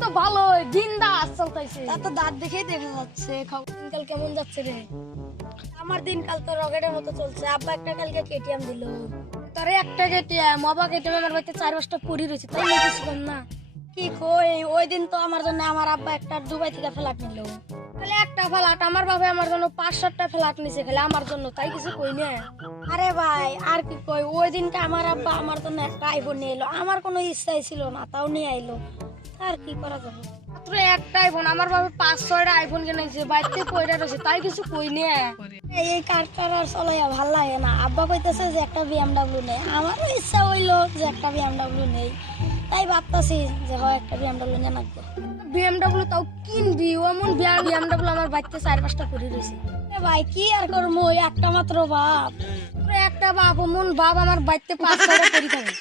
তো ভালোই বিন্দাস চলতেছে। তা তো দাঁত দেখেই দেখা যাচ্ছে। দিনকাল কেমন যাচ্ছে রে? আমার দিনকাল তো রকেটের মতো চলছে। আব্বা একটা কালকে কেটিএম দিল। তোরে একটা কেটিএম, বাবা কেটিএম আমার বাড়িতে 4-5টা পড়ি রয়েছে, তাই নিয়ে কিছু কম না। কি কই, ওই দিন তো আমার জন্য আমার আব্বা একটা দুবাই থেকে ফ্ল্যাট নিল। খালি একটা ফ্ল্যাট, আমার বাবা আমার জন্য 5-7টা ফ্ল্যাট নিছে খালি আমার জন্য, তাই কিছু কই না। আরে ভাই আর কি কই, ওই দিনটা আমার আব্বা আমার জন্য একটা আইফোন নিয়ে এলো। আমার কোনো ইচ্ছাই ছিল না, তাও নিয়ে আইলো। আর কি করা যাবে? মাত্র একটা আইফোন, আমার বাবা 5-6টা আইফোন কিনেছে, বাড়িতে পড়ে রয়েছে, তাই কিছু কই না। এই কারটার আর চলাইয়া ভাল লাগে না। আব্বা কইতেছে যে একটা বিএমডাব্লিউ নেই, আমারও ইচ্ছা হইলো যে একটা বিএমডাব্লিউ নেই। তাই ভাবতাছি যে হয় একটা বিএমডাব্লিউ নিয়ে নাকবো। বিএমডাব্লিউ তাও কিনবি? এমন বিএমডাব্লিউ আমার বাড়িতে 4-5টা পড়ে রয়েছে। এ ভাই কি আর করবো, ওই একটা মাত্র বাপ। তোর একটা বাপ, মন বাপ আমার বাড়িতে 5-6টা পড়ে থাকে।